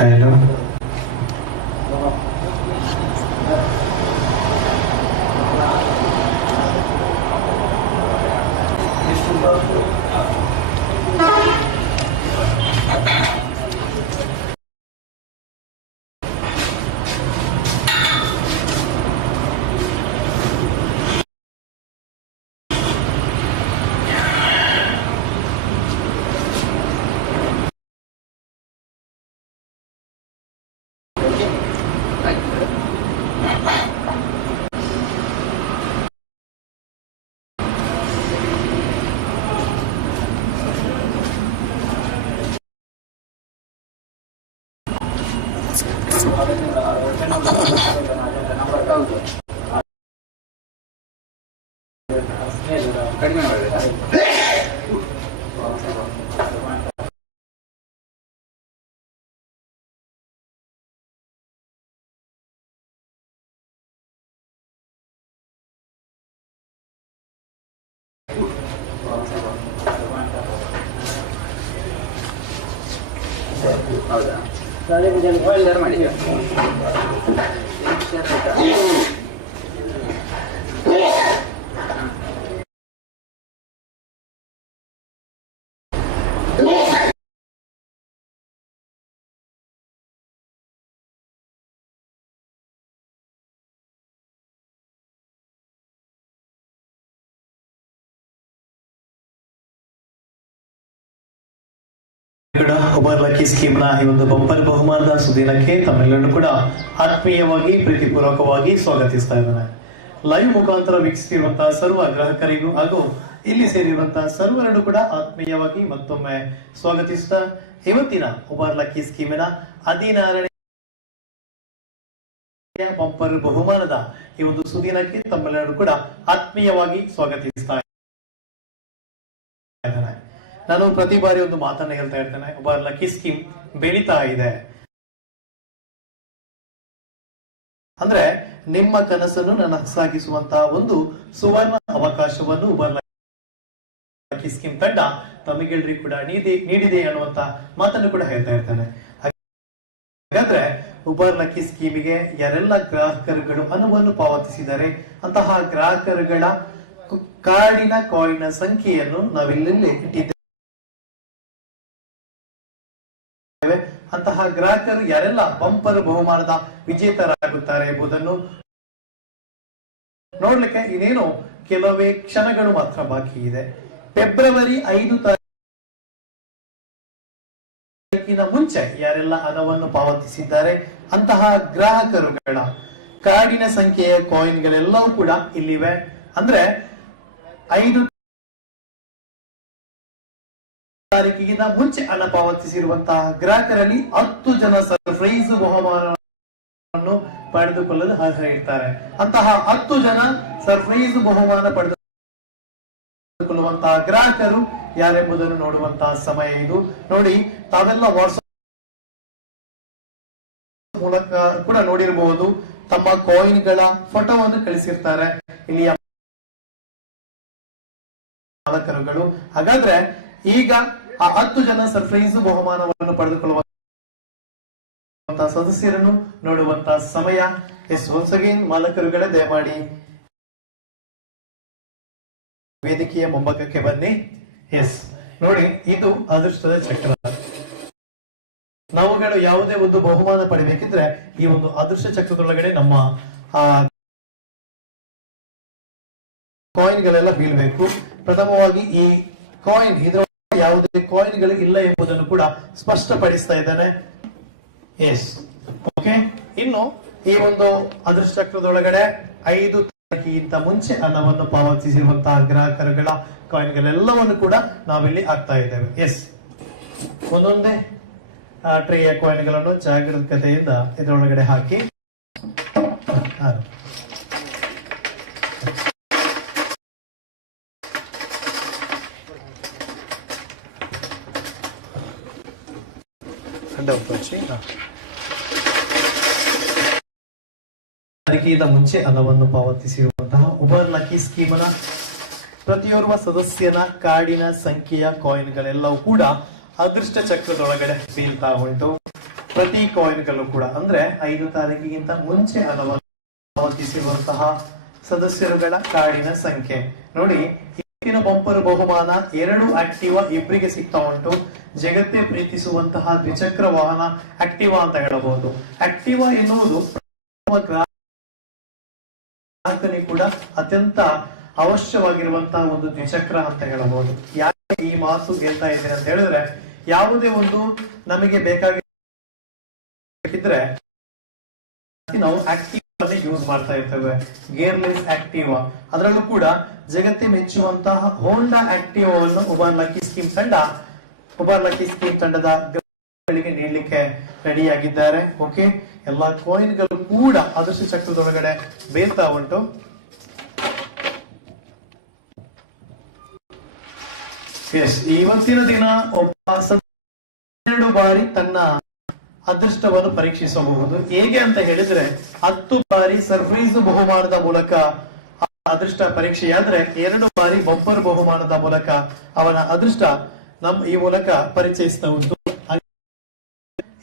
Hello. ಕಡಿಮೆ ಹೌದಾ share ಮಾಡಿ ಉಬರ್ ಲಕ್ಕಿ ಸ್ಕೀಮ್ನ ಈ ಒಂದು ಬಂಪರ್ ಬಹುಮಾನದ ಸುದಿನಕ್ಕೆ ತಮ್ಮೆಲ್ಲರೂ ಕೂಡ ಆತ್ಮೀಯವಾಗಿ ಪ್ರೀತಿಪೂರ್ವಕವಾಗಿ ಸ್ವಾಗತಿಸ್ತಾ ಇದ್ದಾರೆ. ಲೈವ್ ಮುಖಾಂತರ ವೀಕ್ಷಿಸಿರುವಂತಹ ಸರ್ವ ಗ್ರಾಹಕರಿಗೂ ಹಾಗೂ ಇಲ್ಲಿ ಸೇರಿರುವಂತಹ ಸರ್ವರನ್ನು ಕೂಡ ಆತ್ಮೀಯವಾಗಿ ಮತ್ತೊಮ್ಮೆ ಸ್ವಾಗತಿಸ್ತಾ ಇವತ್ತಿನ ಉಬರ್ ಲಕ್ಕಿ ಸ್ಕೀಮಿನ 16ನೇ ಬಂಪರ್ ಬಹುಮಾನದ ಈ ಒಂದು ಸುದಿನಕ್ಕೆ ತಮ್ಮೆಲ್ಲರೂ ಕೂಡ ಆತ್ಮೀಯವಾಗಿ ಸ್ವಾಗತಿಸ್ತಾ ಇದ್ದಾರೆ. ನಾನು ಪ್ರತಿ ಬಾರಿ ಒಂದು ಮಾತನ್ನ ಹೇಳ್ತಾ ಇರ್ತೇನೆ, ಉಬರ್ ಲಕ್ಕಿ ಸ್ಕೀಮ್ ಬೆಳೀತಾ ಇದೆ ಅಂದ್ರೆ ನಿಮ್ಮ ಕನಸನ್ನು ನನಸಾಗಿಸುವಂತಹ ಒಂದು ಸುವರ್ಣ ಅವಕಾಶವನ್ನು ಉಬರ್ ಲಕ್ಕಿ ಸ್ಕೀಮ್ ತಂಡ ತಮಗೆಲ್ಲರಿಗೂ ಕೂಡ ನೀಡಿದೆ ಅನ್ನುವಂತ ಮಾತನ್ನು ಕೂಡ ಹೇಳ್ತಾ ಇರ್ತೇನೆ. ಹಾಗಾದ್ರೆ ಉಬರ್ ಲಕ್ಕಿ ಸ್ಕೀಮಿಗೆ ಯಾರೆಲ್ಲ ಗ್ರಾಹಕರುಗಳು ಹಣವನ್ನು ಪಾವತಿಸಿದರೆ ಅಂತಹ ಗ್ರಾಹಕರುಗಳ ಕಾರ್ಡಿನ ಕಾಯಿನ್ ಸಂಖ್ಯೆಯನ್ನು ನಾವಿಲ್ಲಿ ಇಟ್ಟಿದ್ದೇವೆ. ಅಂತಹ ಗ್ರಾಹಕರು ಯಾರೆಲ್ಲ ಬಂಪರ್ ಬಹುಮಾನದ ವಿಜೇತರಾಗುತ್ತಾರೆ ಎಂಬುದನ್ನು ನೋಡ್ಲಿಕ್ಕೆ ಇನ್ನೇನು ಕೆಲವೇ ಕ್ಷಣಗಳು ಮಾತ್ರ ಬಾಕಿ ಇದೆ. ಫೆಬ್ರವರಿ 5 ತಾರೀಕಿನ ಮುಂಚೆ ಯಾರೆಲ್ಲ ಹಣವನ್ನು ಪಾವತಿಸಿದ್ದಾರೆ ಅಂತಹ ಗ್ರಾಹಕರುಗಳ ಕಾರ್ಡಿನ ಸಂಖ್ಯೆಯ ಕಾಯಿನ್ಗಳೆಲ್ಲವೂ ಕೂಡ ಇಲ್ಲಿವೆ. ಅಂದ್ರೆ 5 ತಾರೀಕಿಗಿಂತ ಮುಂಚೆ ಹಣ ಪಾವತಿಸಿರುವಂತಹ ಗ್ರಾಹಕರಲ್ಲಿ 10 ಜನ ಸರ್ಪ್ರೈಸ್ ಬಹುಮಾನವನ್ನು ಪಡೆದುಕೊಳ್ಳಲು ಅರ್ಹ ಇರ್ತಾರೆ. ಅಂತಹ 10 ಜನ ಸರ್ಪ್ರೈಸ್ ಬಹುಮಾನ ಪಡೆದುಕೊಳ್ಳುವಂತಹ ಗ್ರಾಹಕರು ಯಾರೆಂಬುದನ್ನು ನೋಡುವಂತಹ ಸಮಯ ಇದು. ನೋಡಿ, ತಾವೆಲ್ಲ ವಾಟ್ಸ್ಆಪ್ ಮೂಲಕ ಕೂಡ ನೋಡಿರಬಹುದು, ತಮ್ಮ ಕಾಯಿನ್ಗಳ ಫೋಟೋವನ್ನು ಕಳಿಸಿರ್ತಾರೆ ಇಲ್ಲಿಯ ಮಾಲಕರುಗಳು. ಹಾಗಾದ್ರೆ ಈಗ ಆ 10 ಜನ ಸರ್ಪ್ರೈಸ್ ಬಹುಮಾನವನ್ನು ಪಡೆದುಕೊಳ್ಳುವಂತಹ ಸದಸ್ಯರನ್ನು ನೋಡುವಂತಹ ಸಮಯ. ಒನ್ಸ್ ಅಗೇನ್ ಮಾಲಕರುಗಳೇ ದಯಮಾಡಿ ವೇದಿಕೆಯ ಮುಂಭಾಗಕ್ಕೆ ಬನ್ನಿ. ನೋಡಿ, ಇದು ಅದೃಷ್ಟದ ಚಕ್ರ. ನಾವುಗಳು ಯಾವುದೇ ಒಂದು ಬಹುಮಾನ ಪಡಿಬೇಕಿದ್ರೆ ಈ ಒಂದು ಅದೃಷ್ಟ ಚಕ್ರದೊಳಗಡೆ ನಮ್ಮ ಕಾಯಿನ್ಗಳೆಲ್ಲ ಬೀಳ್ಬೇಕು. ಪ್ರಥಮವಾಗಿ ಈ ಕಾಯಿನ್, ಇದರ ಯಾವುದೇ ಕಾಯಿನ್ಗಳು ಇಲ್ಲ ಎಂಬುದನ್ನು ಕೂಡ ಸ್ಪಷ್ಟಪಡಿಸ್ತಾ ಇದ್ದಾನೆ. ಓಕೆ. ಇನ್ನು ಈ ಒಂದು ಅದೃಷ್ಟ ಚಕ್ರದೊಳಗಡೆ 5 ತಾರೀಕಿಗಿಂತ ಮುಂಚೆ ಹಣವನ್ನು ಪಾವತಿಸಿರುವಂತಹ ಗ್ರಾಹಕರುಗಳ ಕಾಯಿನ್ಗಳೆಲ್ಲವನ್ನು ಕೂಡ ನಾವಿಲ್ಲಿ ಹಾಕ್ತಾ ಇದ್ದೇವೆ. ಒಂದೊಂದೇ ಟ್ರೇಯ ಕಾಯಿನ್ಗಳನ್ನು ಜಾಗರೂಕತೆಯಿಂದ ಇದರೊಳಗಡೆ ಹಾಕಿ ತಾರೀಕಿಗಿಂತ ಮುಂಚೆ ಹಣವನ್ನು ಪಾವತಿಸಿರುವಂತಹ ಉಬರ್ ಲಕ್ಕಿ ಸ್ಕೀಮನ ಪ್ರತಿಯೋರ್ವ ಸದಸ್ಯನ ಕಾರ್ಡಿನ ಸಂಖ್ಯೆಯ ಕಾಯಿನ್ಗಳೆಲ್ಲವೂ ಕೂಡ ಅದೃಷ್ಟ ಚಕ್ರದೊಳಗಡೆ ಬೀಳ್ತಾ ಉಂಟು. ಪ್ರತಿ ಕಾಯಿನ್ಗಳು ಕೂಡ ಅಂದ್ರೆ 5 ತಾರೀಕಿಗಿಂತ ಮುಂಚೆ ಪಾವತಿಸಿರುವಂತಹ ಸದಸ್ಯರುಗಳ ಕಾರ್ಡಿನ ಸಂಖ್ಯೆ ನೋಡಿ. ಇವತ್ತಿನ ಬಂಪರ್ ಬಹುಮಾನ 2 ಆಕ್ಟಿವಾ ಇಬ್ಬರಿಗೆ ಸಿಗ್ತಾ ಉಂಟು. ಜಗತ್ತೇ ಪ್ರೀತಿಸುವಂತಹ ದ್ವಿಚಕ್ರ ವಾಹನ ಆಕ್ಟಿವಾ ಅಂತ ಹೇಳಬಹುದು. ಆಕ್ಟಿವಾ ಎನ್ನುವುದು ಗ್ರಾಹಕನಿಗೆ ಕೂಡ ಅತ್ಯಂತ ಅವಶ್ಯವಾಗಿರುವಂತಹ ಒಂದು ದ್ವಿಚಕ್ರ ಅಂತ ಹೇಳಬಹುದು. ಯಾಕೆ ಈ ಮಾತು ಹೇಳ್ತಾ ಇದ್ದೇನೆ ಅಂತ ಹೇಳಿದ್ರೆ, ಯಾವುದೇ ಒಂದು ನಮಗೆ ಬೇಕಾಗಿದ್ರೆ ನಾವು ಆಕ್ಟಿವ್ ಯೂಸ್ ಮಾಡ್ತಾ ಇರ್ತೇವೆ. ಗೇರ್ಲೆಸ್ ಆಕ್ಟಿವಾ, ಅದರಲ್ಲೂ ಕೂಡ ಜಗತ್ತೇ ಮೆಚ್ಚುವಂತಹ ಹೋಂಡಾ ಆಕ್ಟಿವಾವನ್ನು ಉಬಾರ್ ಲಕ್ಕಿ ಸ್ಕೀಮ್ ತಂಡದ ಗಳಿಗೆ ನೀಡಲಿಕ್ಕೆ ರೆಡಿಯಾಗಿದ್ದಾರೆ. ಓಕೆ, ಎಲ್ಲಾ ಕಾಯಿನ್ಗಳು ಕೂಡ ಅದೃಷ್ಟ ಚಕ್ರದೊಳಗಡೆ ಬೇರ್ತಾ ಉಂಟು. ಇವತ್ತಿನ ದಿನ ಒಬ್ಬ 2 ಬಾರಿ ತನ್ನ ಅದೃಷ್ಟವನ್ನು ಪರೀಕ್ಷಿಸಬಹುದು. ಹೇಗೆ ಅಂತ ಹೇಳಿದ್ರೆ 10 ಬಾರಿ ಸರ್ಪ್ರೈಸ್ ಬಹುಮಾನದ ಮೂಲಕ ಅದೃಷ್ಟ ಪರೀಕ್ಷೆಯಾದ್ರೆ 2 ಬಾರಿ ಬಂಪರ್ ಬಹುಮಾನದ ಮೂಲಕ ಅವನ ಅದೃಷ್ಟ ಈ ಮೂಲಕ ಪರಿಚಯಿಸ್ತಾ ಉಂಟು.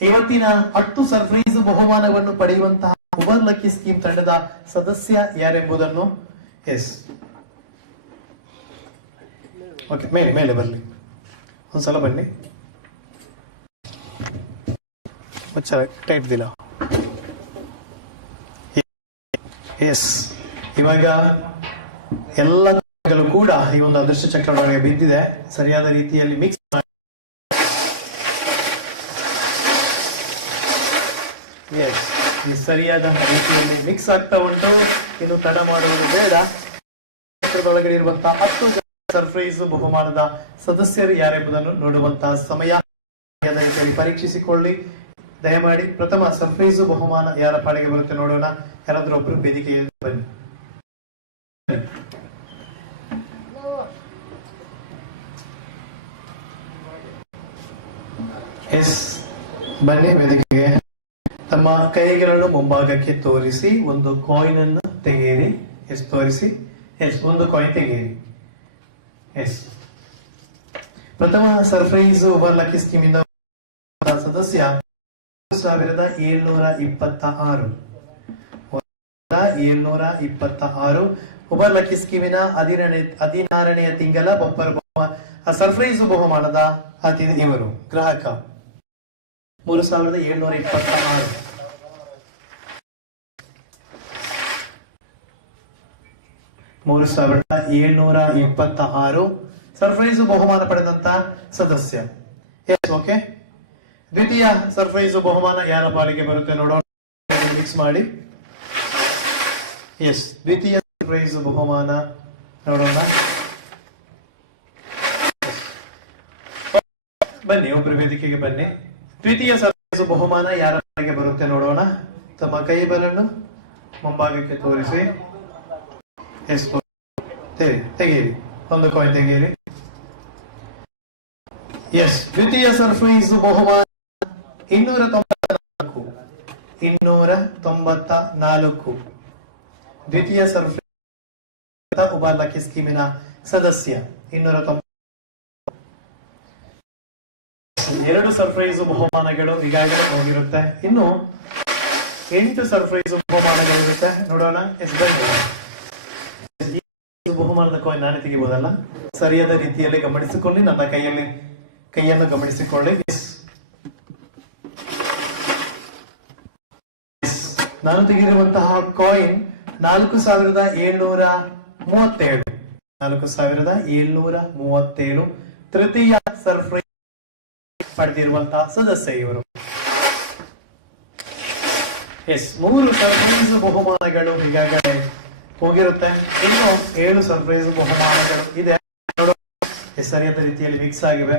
ಇವತ್ತಿನ 10 ಸರ್ಪ್ರೈಸ್ ಬಹುಮಾನವನ್ನು ಪಡೆಯುವಂತಹ ಉಬರ್ ಲಕ್ಕಿ ಸ್ಕೀಮ್ ತಂಡದ ಸದಸ್ಯ ಯಾರೆಂಬುದನ್ನು ಮೇಲೆ ಬರಲಿ, ಒಂದ್ಸಲ ಬನ್ನಿ. ಟೈಟ್ ದಿಲ್ಲ. ಇವಾಗ ಎಲ್ಲ ಕೂಡ ಈ ಒಂದು ಅದೃಷ್ಟ ಚಕ್ರದೊಳಗೆ ಬಿದ್ದಿದೆ. ಸರಿಯಾದ ರೀತಿಯಲ್ಲಿ ಮಿಕ್ಸ್ ಸರಿಯಾದ ರೀತಿಯಲ್ಲಿ ಮಿಕ್ಸ್ ಆಗ್ತಾ ಉಂಟು. ಇನ್ನು ತಡ ಮಾಡುವುದು ಬೇಡ. ಚಕ್ರದೊಳಗಡೆ ಇರುವಂತಹ 10 ಸರ್ಪ್ರೈಸ್ ಬಹುಮಾನದ ಸದಸ್ಯರು ಯಾರೆಂಬುದನ್ನು ನೋಡುವಂತಹ ಸಮಯ. ರೀತಿಯಲ್ಲಿ ಪರೀಕ್ಷಿಸಿಕೊಳ್ಳಿ ದಯಮಾಡಿ. ಪ್ರಥಮ ಸರ್ಪ್ರೈಸ್ ಬಹುಮಾನ ಯಾರ ಪಾಡಿಗೆ ಬರುತ್ತೆ ನೋಡೋಣ. ಯಾರಾದ್ರೂ ಒಬ್ರು ವೇದಿಕೆಗೆ ಬನ್ನಿ. ಬನ್ನಿ ವೇದಿಕೆಗೆ. ತಮ್ಮ ಕೈಗಳನ್ನು ಮುಂಭಾಗಕ್ಕೆ ತೋರಿಸಿ ಒಂದು ಕಾಯಿನ್ ಅನ್ನು ತೆಗೆಯಿರಿ. ತೋರಿಸಿ. ಒಂದು ಕಾಯಿನ್ ತೆಗೆಯಿರಿ. ಪ್ರಥಮ ಸರ್ಪ್ರೈಸ್ ಉಬರ್ ಲಕ್ಕಿ ಸ್ಕೀಮ್ ಇಂದ ಸದಸ್ಯ 1726 ಉಬರ್ ಲಕ್ಕಿ ಸ್ಕೀಮಿನ 16ನೆಯ ತಿಂಗಳ ಬಂಪರ್ ಸರ್ಪ್ರೈಸ್ ಬಹುಮಾನದ ಇವರು ಗ್ರಾಹಕ 3726. 3726 ಸರ್ಪ್ರೈಸ್ ಬಹುಮಾನ ಪಡೆದಂತ ಸದಸ್ಯ. ಓಕೆ, ದ್ವಿತೀಯ ಸರ್ಪ್ರೈಸ್ ಬಹುಮಾನ ಯಾರ ಪಾಲಿಗೆ ಬರುತ್ತೆ ನೋಡೋಣ. ಮಿಕ್ಸ್ ಮಾಡಿ. ದ್ವಿತೀಯ ಸರ್ಪ್ರೈಸ್ ಬಹುಮಾನ ನೋಡೋಣ. ಬನ್ನಿ, ಒಬ್ಬರು ವೇದಿಕೆಗೆ ಬನ್ನಿ. ದ್ವಿತೀಯ ಸರ್ಪ್ರೈಸ್ ಬಹುಮಾನ ಯಾರ ಪಾಲಿಗೆ ಬರುತ್ತೆ ನೋಡೋಣ. ತಮ್ಮ ಕೈ ಬೆರಳನ್ನು ಮುಂಭಾಗಕ್ಕೆ ತೋರಿಸಿ. ತೆಗೆಯಿರಿ. ಒಂದು ಕಾಯಿನ್ ತೆಗೆಯಿರಿ. ದ್ವಿತೀಯ ಸರ್ಪ್ರೈಸ್ ಬಹುಮಾನ 294. ದ್ವಿತೀಯ ಸರ್ಪ್ರೈಸ್ ಉಬರ್ ಲಕ್ಕಿ ಸ್ಕೀಮಿನ ಸದಸ್ಯ 290. 2 ಸರ್ಪ್ರೈಸ್ ಬಹುಮಾನಗಳು ಈಗಾಗಲೇ ಹೋಗಿರುತ್ತೆ. ಇನ್ನು 8 ಸರ್ಪ್ರೈಸ್ ಬಹುಮಾನಗಳು ಇರುತ್ತೆ ನೋಡೋಣ. ಬಹುಮಾನದ ಕಾಯಿನ್ ನಾನೇ ತೆಗಿಬಹುದಲ್ಲ. ಸರಿಯಾದ ರೀತಿಯಲ್ಲಿ ಗಮನಿಸಿಕೊಳ್ಳಿ. ನನ್ನ ಕೈಯನ್ನು ಗಮನಿಸಿಕೊಳ್ಳಿ. ನಾನು ತೆಗೆದಿರುವಂತಹ ಕಾಯಿನ್ 4737. ತೃತೀಯ ಸರ್ಪ್ರೈಸ್ ಪಡೆದಿರುವಂತಹ ಸದಸ್ಯ ಇವರು. 3 ಸರ್ಪ್ರೈಸ್ ಬಹುಮಾನಗಳು ಈಗಾಗಲೇ ಹೋಗಿರುತ್ತೆ. ಇನ್ನು 7 ಸರ್ಪ್ರೈಸ್ ಬಹುಮಾನಗಳು ಇದೆ. ಸರಿಯಾದ ರೀತಿಯಲ್ಲಿ ಮಿಕ್ಸ್ ಆಗಿವೆ.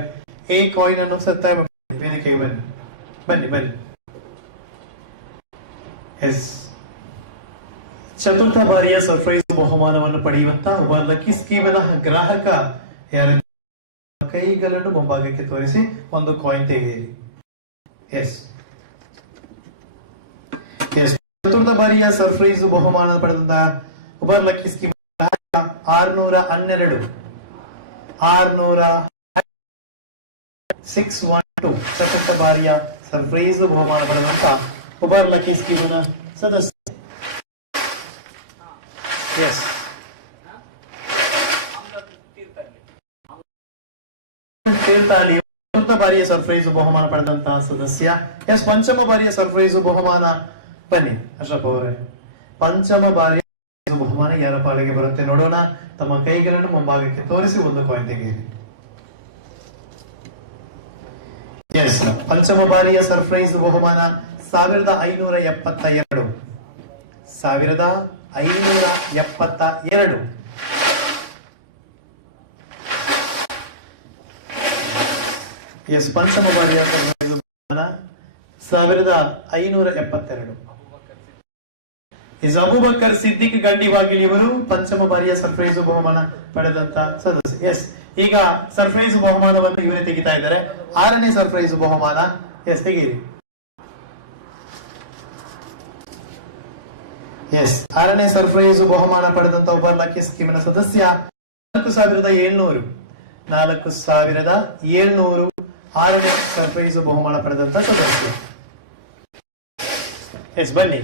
ಈ ಕಾಯಿನ್ ಅನ್ನು ವೇದಿಕೆಗೆ ಬನ್ನಿ. ಚತುರ್ಥ ಬಾರಿಯ ಸರ್ಪ್ರೈಸ್ ಬಹುಮಾನವನ್ನು ಪಡೆಯುವಂತಹ ಉಬರ್ ಲಕ್ಕಿ ಸ್ಕೀಮಿನ ಗ್ರಾಹಕ ಯಾರು? ಕೈಗಳನ್ನು ಮುಂಭಾಗಕ್ಕೆ ತೋರಿಸಿ ಒಂದು ಕಾಯಿನ್ ತೆಗೆಯಿರಿ. ಚತುರ್ಥ ಬಾರಿಯ ಸರ್ಪ್ರೈಸ್ ಬಹುಮಾನ ಪಡೆದ ಉಬರ್ ಲಕ್ಕಿ ಸ್ಕೀಮ್ 612. 612 ಚತುರ್ಥ ಬಾರಿಯ ಸರ್ಪ್ರೈಸ್ ಬಹುಮಾನ ಪಡೆದಂತ ಉಬರ್ ಲಕ್ಕಿ ಸ್ಕೀಮಿನ ಸದಸ್ಯ. ಎಸ್, ತೀರ್ಥಹಳ್ಳಿ ಬಾರಿಯ ಸರ್ಪ್ರೈಸ್ ಬಹುಮಾನ ಪಡೆದಂತಹ ಸದಸ್ಯ. ಎಸ್, ಪಂಚಮ ಬಾರಿಯ ಸರ್ಪ್ರೈಸ್ ಬಹುಮಾನ. ಬನ್ನಿ ಅಶ್ರಫ್ ಅವರೇ, ಪಂಚಮ ಬಾರಿಯ ಬಹುಮಾನ ಯಾರ ಪಾಲಿಗೆ ಬರುತ್ತೆ ನೋಡೋಣ. ತಮ್ಮ ಕೈಗಳನ್ನು ಮುಂಭಾಗಕ್ಕೆ ತೋರಿಸಿ ಒಂದು ಕಾಯಿನ್ ತೆಗೆಯಿರಿ. ಎಸ್, ಪಂಚಮ ಬಾರಿಯ ಸರ್ಪ್ರೈಸ್ ಬಹುಮಾನ 1572. 1572. ಎಸ್, ಪಂಚಮ ಬಾರಿಯ ಸರ್ಪ್ರೈಸ್ ಬಹುಮಾನ 1572. ಅಬೂಬಕರ್ ಸಿದ್ದಿಕ್ ಗಂಡಿವಾಗಿಲ್ ಇವರು ಪಂಚಮ ಬಾರಿಯ ಸರ್ಪ್ರೈಸ್ ಬಹುಮಾನ ಪಡೆದಂತ ಸದಸ್ಯ. ಎಸ್, ಈಗ ಸರ್ಪ್ರೈಸ್ ಬಹುಮಾನವನ್ನು ಇವರೇ ತೆಗಿತಾ ಇದ್ದಾರೆ. 6ನೇ ಸರ್ಪ್ರೈಸ್ ಬಹುಮಾನ. ಎಸ್, ತೆಗೀರಿ. ಎಸ್, 6ನೇ ಸರ್ಪ್ರೈಸ್ ಬಹುಮಾನ ಪಡೆದಂತ ಒಬ್ಬ ಲಕ್ಕಿ ಸ್ಕೀಮಿನ ಸದಸ್ಯ 4700. 4700 6ನೇ ಸರ್ಪ್ರೈಸ್ ಬಹುಮಾನ ಪಡೆದಂತ ಸದಸ್ಯ. ಎಸ್, ಬನ್ನಿ.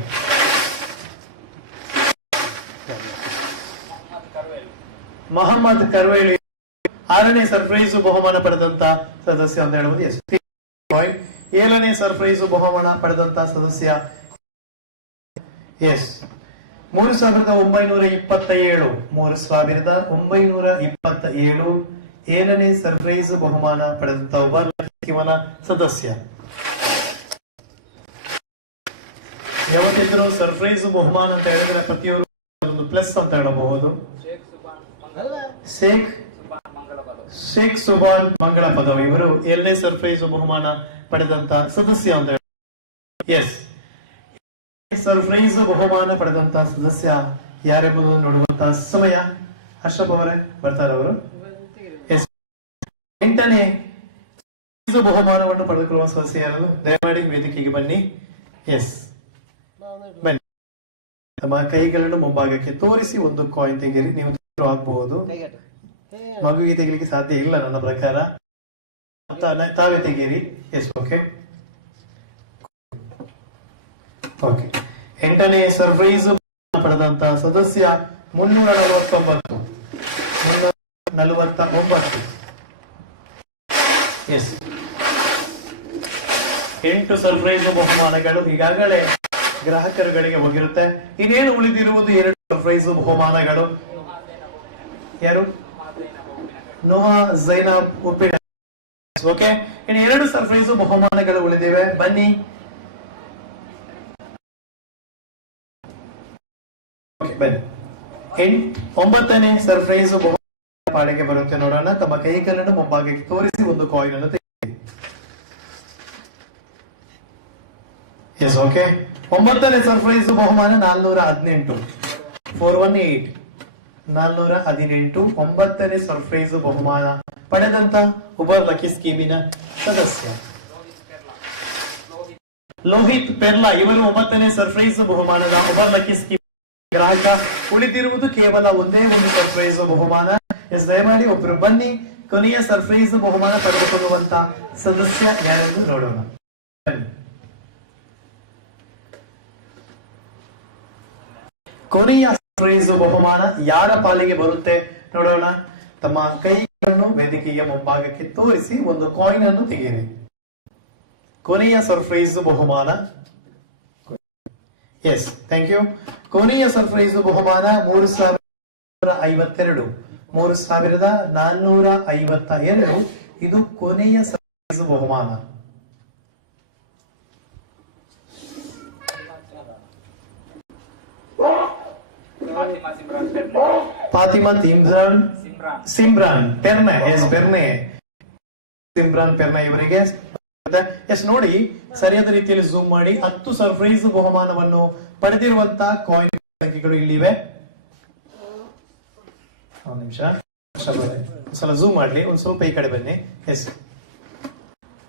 ಮೊಹಮ್ಮದ್ ಕರ್ವೇಳಿ 6ನೇ ಸರ್ಪ್ರೈಸ್ ಬಹುಮಾನ ಪಡೆದಂತ ಸದಸ್ಯ ಅಂತ ಹೇಳ್ಬೋದು. ಎಸ್, 7ನೇ ಸರ್ಪ್ರೈಸ್ ಬಹುಮಾನ ಪಡೆದಂತ ಸದಸ್ಯ. ಎಸ್, 3927. 3927 7ನೇ ಸರ್ಪ್ರೈಸ್ ಬಹುಮಾನ ಪಡೆದಂತ ಒಬ್ಬ ಸದಸ್ಯ. ಯಾವತ್ತಿದ್ರು ಸರ್ಪ್ರೈಸ್ ಬಹುಮಾನ ಅಂತ ಹೇಳಿದ್ರೆ ಪ್ರತಿಯೊಬ್ಬರು ಒಂದು ಪ್ಲಸ್ ಅಂತ ಹೇಳಬಹುದು. ಶೇಖ್ ಸುಬಾನ್ ಮಂಗಳ ಪದವಿ ಇವರು 7ನೇ ಸರ್ಪ್ರೈಸ್ ಬಹುಮಾನ ಪಡೆದಂತ ಸದಸ್ಯ ಅಂತ ಹೇಳ. ಎಸ್, ಸರ್ಪ್ರೈಸ್ ಬಹುಮಾನ ಪಡೆದಂತ ಸದಸ್ಯ ಯಾರೆಂಬುದು ನೋಡುವಂತ ಸಮಯ. ಅಶ್ರಫ್ ಅವರೇ ಬರ್ತಾರೆ ಅವರು. ಎಸ್, 8ನೇ ಬಹುಮಾನವನ್ನು ಪಡೆದುಕೊಳ್ಳುವ ಸದಸ್ಯ ಯಾರು? ದಯಮಾಡಿ ವೇದಿಕೆಗೆ ಬನ್ನಿ. ಎಸ್, ಬನ್ನಿ. ತಮ್ಮ ಕೈಗಳನ್ನು ಮುಂಭಾಗಕ್ಕೆ ತೋರಿಸಿ ಒಂದು ಕಾಯಿನ್ ತೆಗೀರಿ. ನೀವು ಆಗಬಹುದು, ಮಗುವಿಗೆ ತೆಗಿಲಿಕ್ಕೆ ಸಾಧ್ಯ ಇಲ್ಲ ನನ್ನ ಪ್ರಕಾರ. ತಾವೇ ತೆಗೀರಿ. Yes, okay okay. 8ನೇ ಸರ್ಪ್ರೈಸ್ ಪಡೆದಂತ ಸದಸ್ಯ 349. 349. ಎಸ್, 8 ಸರ್ಪ್ರೈಸ್ ಬಹುಮಾನಗಳು ಈಗಾಗಲೇ ಗ್ರಾಹಕರುಗಳಿಗೆ ಹೋಗಿರುತ್ತೆ. ಇನ್ನೇನು ಉಳಿದಿರುವುದು 2 ಸರ್ಪ್ರೈಸ್ ಬಹುಮಾನಗಳು. ಯಾರು? ನೋಹಾ ಜೈನಬ್ ಉಪ್ಪಿನ. ಓಕೆ, ಇನ್ನು 2 ಸರ್ಪ್ರೈಸ್ ಬಹುಮಾನಗಳು ಉಳಿದಿವೆ. ಬನ್ನಿ. ಬನ್ನಿ. 9ನೇ ಸರ್ಪ್ರೈಸ್ ಬಹುಮಾನ ಪಾಡಿಗೆ ಬರುತ್ತೆ ನೋಡೋಣ. ತಮ್ಮ ಕೈಗಳನ್ನು ಮುಂಭಾಗಕ್ಕೆ ತೋರಿಸಿ ಒಂದು ಕಾಯಿನ್ ಅನ್ನು ತೆಗೆಯಿರಿ. S, okay. 9ನೇ ಸರ್ಪ್ರೈಸ್ ಬಹುಮಾನ 418. 418. 418 9ನೇ ಸರ್ಪ್ರೈಸ್ ಬಹುಮಾನ ಪಡೆದಂತ ಉಬರ್ ಲಕ್ಕಿ ಸ್ಕೀಮಿನ ಸದಸ್ಯ ಲೋಹಿತ್ ಪೆರ್ಲಾ ಇವರು 9ನೇ ಸರ್ಪ್ರೈಸ್ ಬಹುಮಾನದ ಉಬರ್ ಲಕ್ಕಿ ಸ್ಕೀಮ್ ಗ್ರಾಹಕ. ಉಳಿದಿರುವುದು ಕೇವಲ ಒಂದೇ ಒಂದು ಸರ್ಪ್ರೈಸ್ ಬಹುಮಾನ. ಎಸ್, ದಯಮಾಡಿ ಒಬ್ಬರು ಬನ್ನಿ. ಕೊನೆಯ ಸರ್ಪ್ರೈಸ್ ಬಹುಮಾನ ಪಡೆದುಕೊಳ್ಳುವಂತ ಸದಸ್ಯ ಯಾರೆಂದು ನೋಡೋಣ. ಕೊನೆಯ ಸರ್ಪ್ರೈಸ್ ಬಹುಮಾನ ಯಾರ ಪಾಲಿಗೆ ಬರುತ್ತೆ ನೋಡೋಣ. ತಮ್ಮ ಕೈಗಳನ್ನು ವೇದಿಕೆಯ ಮುಂಭಾಗಕ್ಕೆ ತೋರಿಸಿ ಒಂದು ಕಾಯಿನ್ ಅನ್ನು ತೆಗೆಯಿರಿ. ಕೊನೆಯ ಸರ್ಪ್ರೈಸ್ ಬಹುಮಾನ. Yes, thank you. ಕೊನೆಯ ಸರ್ಪ್ರೈಸ್ ಬಹುಮಾನ 3052. 3452. ಇದು ಕೊನೆಯ ಸರ್ಪ್ರೈಸ್ ಬಹುಮಾನ. ಫಾತಿಮಾ ಸಿಮ್ರಾನ್ ಪೆರ್ನೆ. ಎಸ್, ಪೆರ್ನೆ. ಸಿಮ್ರಾನ್ ಪೆರ್ನೆ ಇವರಿಗೆ. ಎಸ್, ನೋಡಿ ಸರಿಯಾದ ರೀತಿಯಲ್ಲಿ ಝೂಮ್ ಮಾಡಿ. 10 ಸರ್ಪ್ರೈಸ್ ಬಹುಮಾನವನ್ನು ಪಡೆದಿರುವಂತ ಕಾಯಿನ್ ಸಂಖ್ಯೆಗಳು ಇಲ್ಲಿವೆ. ಒಂದು ನಿಮಿಷ, ಒಂದ್ಸಲ ಝೂಮ್ ಮಾಡ್ಲಿ. ಒಂದ್ ಸ್ವಲ್ಪ ಈ ಕಡೆ ಬನ್ನಿ. ಎಸ್,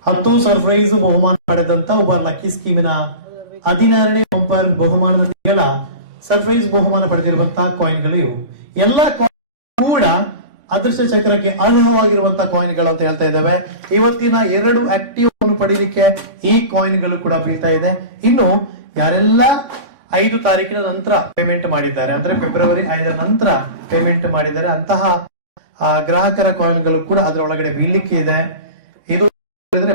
10 ಸರ್ಪ್ರೈಸ್ ಬಹುಮಾನ ಪಡೆದಂತ ಒಬ್ಬ ಲಕ್ಕಿ ಸ್ಕೀಮಿನ 16ನೇ ಬಂಪರ್ ಬಹುಮಾನದ ತಿಂಗಳ ಸರ್ಪ್ರೈಸ್ ಬಹುಮಾನ ಪಡೆದಿರುವಂತಹ ಕಾಯಿನ್ಗಳು ಇವು. ಎಲ್ಲ ಕಾಯಿನ್ ಕೂಡ ಅದೃಷ್ಟ ಚಕ್ರಕ್ಕೆ ಅರ್ಹವಾಗಿರುವಂತಹ ಕಾಯಿನ್ಗಳು ಅಂತ ಹೇಳ್ತಾ ಇದ್ದಾವೆ. ಇವತ್ತಿನ 2 ಆಕ್ಟಿವ್ ಅನ್ನು ಪಡೀಲಿಕ್ಕೆ ಈ ಕಾಯಿನ್ಗಳು ಕೂಡ ಬೀಳ್ತಾ ಇದೆ. ಇನ್ನು ಯಾರೆಲ್ಲ 5 ತಾರೀಕಿನ ನಂತರ ಪೇಮೆಂಟ್ ಮಾಡಿದ್ದಾರೆ, ಅಂದ್ರೆ ಫೆಬ್ರವರಿ 5 ನಂತರ ಪೇಮೆಂಟ್ ಮಾಡಿದ್ದಾರೆ, ಅಂತಹ ಗ್ರಾಹಕರ ಕಾಯಿನ್ಗಳು ಕೂಡ ಅದರ ಒಳಗಡೆ ಬೀಳ್ಲಿಕ್ಕೆ ಇದೆ. ಇದು